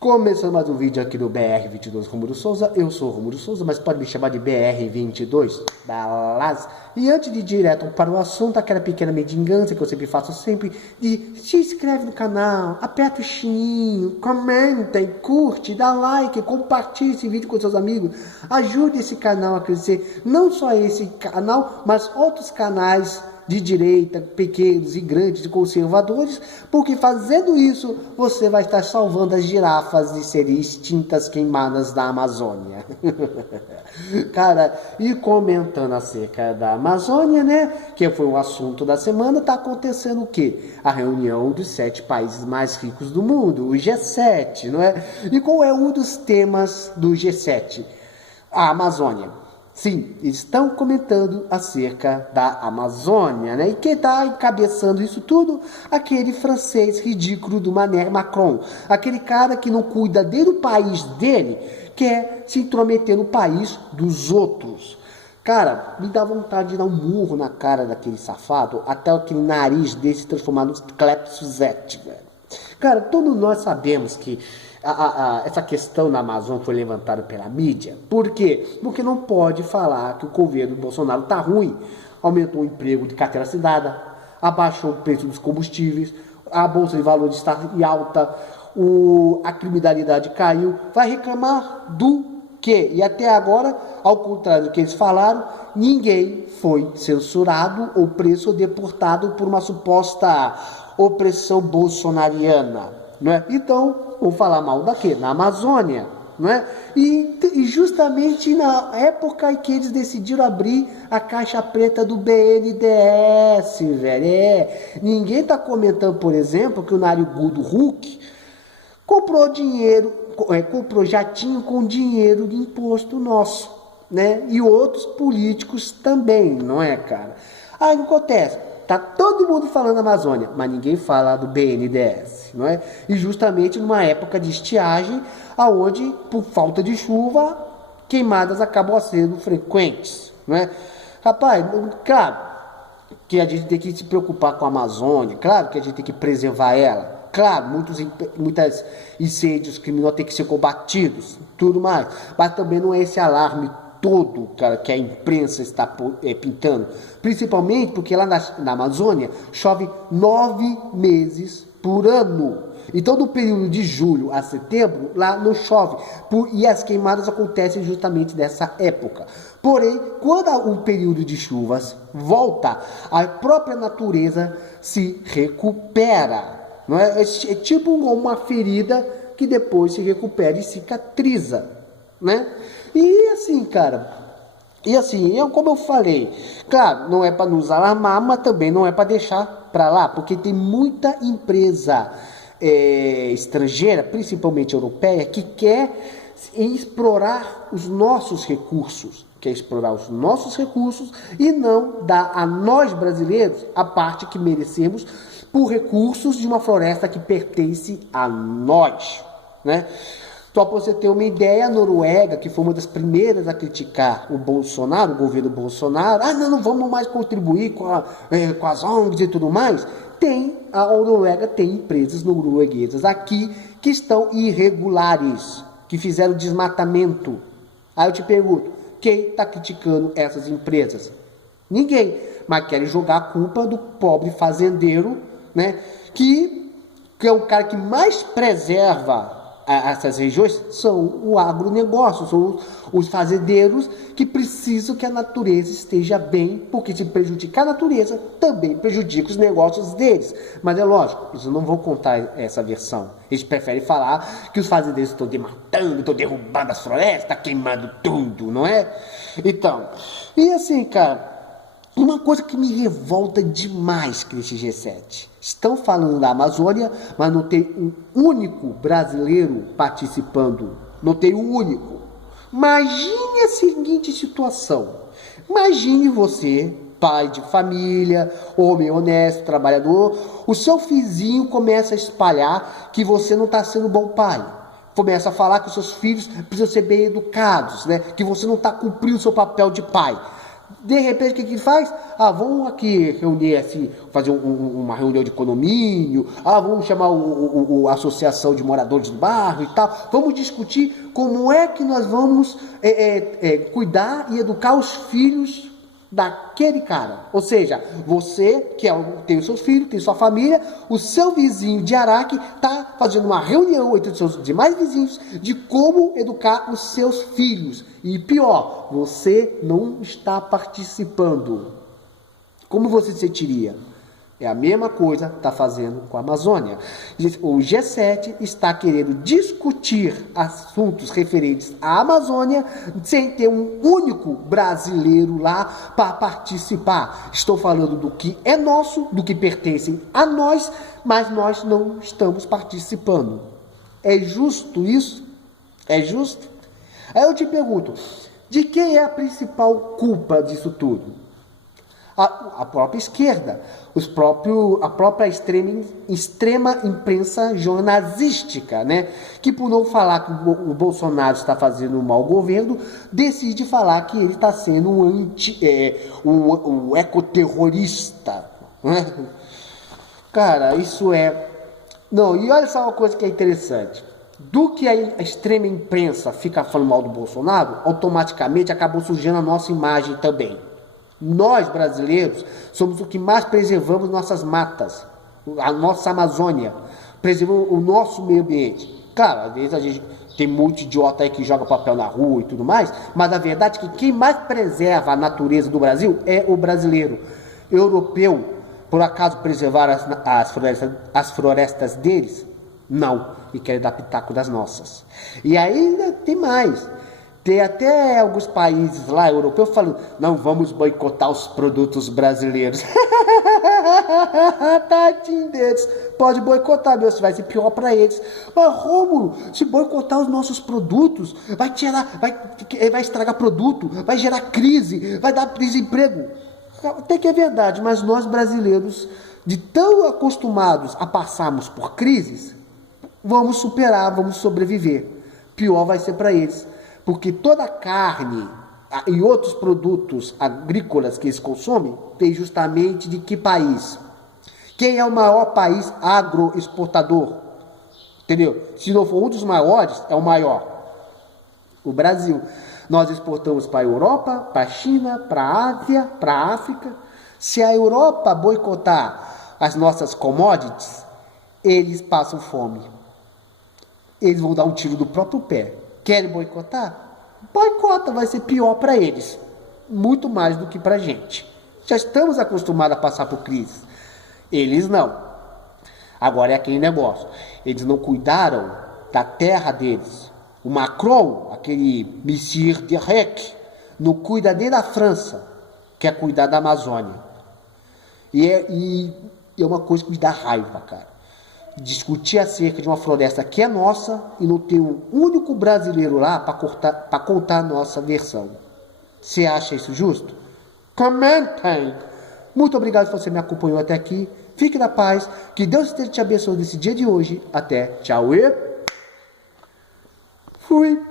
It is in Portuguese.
Começando mais um vídeo aqui do BR22 Romulo Souza. Eu sou o Romulo Souza, mas pode me chamar de BR22, beleza? E antes de ir direto para o assunto, aquela pequena mendigância que eu sempre faço de se inscreve no canal, aperta o sininho, comenta e curte, dá like, compartilha esse vídeo com seus amigos, ajude esse canal a crescer, não só esse canal, mas outros canais de direita, pequenos e grandes e conservadores, porque fazendo isso você vai estar salvando as girafas de serem extintas, queimadas da Amazônia. Cara, e comentando acerca da Amazônia, né, que foi o assunto da semana, tá acontecendo o quê? A reunião dos 7 países mais ricos do mundo, o G7, não é? E qual é um dos temas do G7? A Amazônia. Sim, estão comentando acerca da Amazônia, né? E quem está encabeçando isso tudo? Aquele francês ridículo do Macron. Aquele cara que não cuida nem do país dele, quer se intrometer no país dos outros. Cara, me dá vontade de dar um murro na cara daquele safado, até aquele nariz dele se transformar no Clepsuzete, velho. Cara, todos nós sabemos que essa questão da Amazônia foi levantada pela mídia. Por quê? Porque não pode falar que o governo do Bolsonaro está ruim. Aumentou o emprego de carteira assinada, abaixou o preço dos combustíveis, a bolsa de valores está em alta, a criminalidade caiu. Vai reclamar do quê? E até agora, ao contrário do que eles falaram, ninguém foi censurado ou preso ou deportado por uma suposta opressão bolsonariana. Não é? Então, vou falar mal da quê? Na Amazônia, não é? E justamente na época em que eles decidiram abrir a caixa preta do BNDES, velho. Ninguém tá comentando, por exemplo, que o narigudo Hulk comprou jatinho com dinheiro de imposto nosso, né? E outros políticos também, não é, cara? Aí o que acontece? Tá todo mundo falando da Amazônia, mas ninguém fala do BNDES, não é? E justamente numa época de estiagem, aonde, por falta de chuva, queimadas acabam sendo frequentes, não é? Rapaz, claro que a gente tem que se preocupar com a Amazônia, claro que a gente tem que preservar ela, claro, muitas incêndios criminosos têm que ser combatidos, tudo mais, mas também não é esse alarme todo, cara, que a imprensa está pintando, principalmente porque lá na Amazônia chove 9 meses por ano. Então, no período de julho a setembro, lá não chove, e as queimadas acontecem justamente nessa época. Porém, quando o período de chuvas volta, a própria natureza se recupera. Não é? É tipo uma ferida que depois se recupera e cicatriza, né? E assim, cara, como eu falei, claro, não é para nos alarmar, mas também não é para deixar para lá, porque tem muita empresa estrangeira, principalmente europeia, que quer explorar os nossos recursos, e não dar a nós brasileiros a parte que merecemos por recursos de uma floresta que pertence a nós, né? Só para você ter uma ideia, a Noruega, que foi uma das primeiras a criticar o Bolsonaro, o governo Bolsonaro, não vamos mais contribuir com as ONGs e tudo mais, a Noruega tem empresas norueguesas aqui que estão irregulares, que fizeram desmatamento. Aí eu te pergunto, quem está criticando essas empresas? Ninguém, mas querem jogar a culpa do pobre fazendeiro, né, que é o cara que mais preserva essas regiões, são o agronegócio, são os fazendeiros que precisam que a natureza esteja bem, porque se prejudicar a natureza, também prejudica os negócios deles. Mas é lógico, eles não vão contar essa versão. Eles preferem falar que os fazendeiros estão desmatando, estão derrubando as florestas, queimando tudo, não é? Então, e assim, cara, uma coisa que me revolta demais com esse G7. Estão falando da Amazônia, mas não tem um único brasileiro participando. Não tem um único. Imagine a seguinte situação. Imagine você, pai de família, homem honesto, trabalhador, o seu vizinho começa a espalhar que você não está sendo bom pai. Começa a falar que os seus filhos precisam ser bem educados, né? Que você não está cumprindo o seu papel de pai. De repente, o que ele faz? Vamos aqui reunir, assim, fazer uma reunião de condomínio, vamos chamar a associação de moradores do bairro e tal, vamos discutir como é que nós vamos cuidar e educar os filhos daquele cara. Ou seja, você que tem os seus filhos, tem sua família, o seu vizinho de Araque está fazendo uma reunião entre os seus demais vizinhos de como educar os seus filhos. E pior, você não está participando. Como você se sentiria? É a mesma coisa que está fazendo com a Amazônia. O G7 está querendo discutir assuntos referentes à Amazônia sem ter um único brasileiro lá para participar. Estou falando do que é nosso, do que pertence a nós, mas nós não estamos participando. É justo isso? É justo? Aí eu te pergunto, de quem é a principal culpa disso tudo? A própria esquerda, a própria extrema imprensa jornalística, né? Que por não falar que o Bolsonaro está fazendo um mau governo, decide falar que ele está sendo um ecoterrorista, né? Cara, isso é... Não, e olha só uma coisa que é interessante. Do que a extrema imprensa fica falando mal do Bolsonaro, automaticamente acabou surgindo a nossa imagem também. Nós, brasileiros, somos o que mais preservamos nossas matas, a nossa Amazônia, preservamos o nosso meio ambiente. Claro, às vezes a gente tem muito idiota aí que joga papel na rua e tudo mais, mas a verdade é que quem mais preserva a natureza do Brasil é o brasileiro. Europeu, por acaso preservar as florestas deles? Não, e querem dar pitaco das nossas. E ainda tem mais. Tem até alguns países lá, europeus, falando, não, vamos boicotar os produtos brasileiros. Tadinho deles. Pode boicotar, meu, vai ser pior para eles. Mas, Rômulo, se boicotar os nossos produtos, vai estragar produto, vai gerar crise, vai dar desemprego. Até que é verdade, mas nós brasileiros, de tão acostumados a passarmos por crises, vamos superar, vamos sobreviver. Pior vai ser para eles. Porque toda a carne e outros produtos agrícolas que eles consomem vem justamente de que país? Quem é o maior país agroexportador? Entendeu? Se não for um dos maiores, é o maior. O Brasil. Nós exportamos para a Europa, para a China, para a Ásia, para a África. Se a Europa boicotar as nossas commodities, eles passam fome. Eles vão dar um tiro do próprio pé. Querem boicotar? Boicota, vai ser pior para eles. Muito mais do que para a gente. Já estamos acostumados a passar por crise. Eles não. Agora é aquele negócio. Eles não cuidaram da terra deles. O Macron, aquele Monsieur Direct, não cuida nem da França, quer cuidar da Amazônia. E é uma coisa que me dá raiva, cara. Discutir acerca de uma floresta que é nossa e não ter um único brasileiro lá para contar a nossa versão. Você acha isso justo? Comentem! Muito obrigado se você me acompanhou até aqui. Fique na paz. Que Deus esteja te abençoando nesse dia de hoje. Até. Tchau e... Fui!